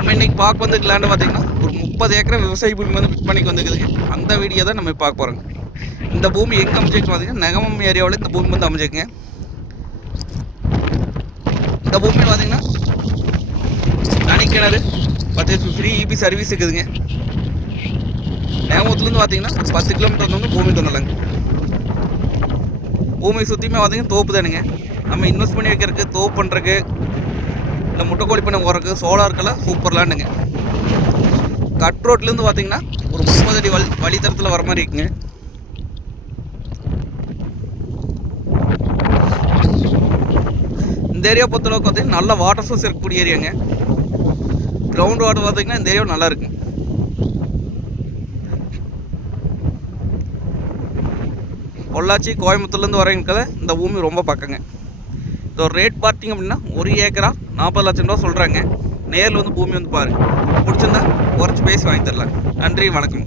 நம்ம இன்றைக்கி பார்க்க வந்து லேண்டு பார்த்திங்கன்னா ஒரு 30 ஏக்கரை விவசாய பூமி வந்து விற்பனைக்கு வந்துக்குதுங்க. அந்த வீடியோ தான் நம்ம பார்க்க போகிறோங்க. இந்த பூமி எங்கே அமைச்சிருக்கு பார்த்திங்கன்னா நெகமம் ஏரியாவில் இந்த பூமி வந்து அமைச்சிருக்குங்க. இந்த பூமி பார்த்திங்கன்னா தனிக்கிணறு 10 ஃப்ரீ இபி சர்வீஸ் இருக்குதுங்க. நேமத்துலேருந்து பார்த்திங்கன்னா 10 கிலோமீட்டர் வந்து பூமிக்கு வந்துடலாங்க. பூமி சுற்றியுமே பார்த்திங்கன்னா தோப்பு தானுங்க. நம்ம இன்வெஸ்ட் பண்ணி வைக்கிறதுக்கு தோப்பு பண்ணுறதுக்கு இல்லை முட்டைக்கோழி பண்ண போகிறதுக்கு சோலாருக்கெல்லாம் சூப்பர் லேண்டுங்க. கட் ரோட்லேருந்து பார்த்திங்கன்னா ஒரு 30 அடி வழித்தரத்தில் வர மாதிரி இருக்குங்க. இந்த ஏரியா பொறுத்தளவுக்கு பார்த்திங்கன்னா நல்ல வாட்டர் சோர்ஸ் இருக்கக்கூடிய ஏரியாங்க. கிரவுண்ட் வாட்டர் பார்த்திங்கன்னா இந்த ஏரியா நல்லா இருக்குங்க. பொள்ளாச்சி கோயம்புத்தூர்லேருந்து வரவங்களுக்கு இந்த பூமி ரொம்ப பக்கங்க. இது ஒரு ரேட் பார்த்திங்க அப்படின்னா 1 ஏக்கரா 40 லட்சம் ரூபா சொல்கிறாங்க. நேரில் வந்து பூமி வந்து பாருங்கள். பிடிச்சிருந்தா குறைச்சி பேசி வாங்கி தரலாம். நன்றி, வணக்கம்.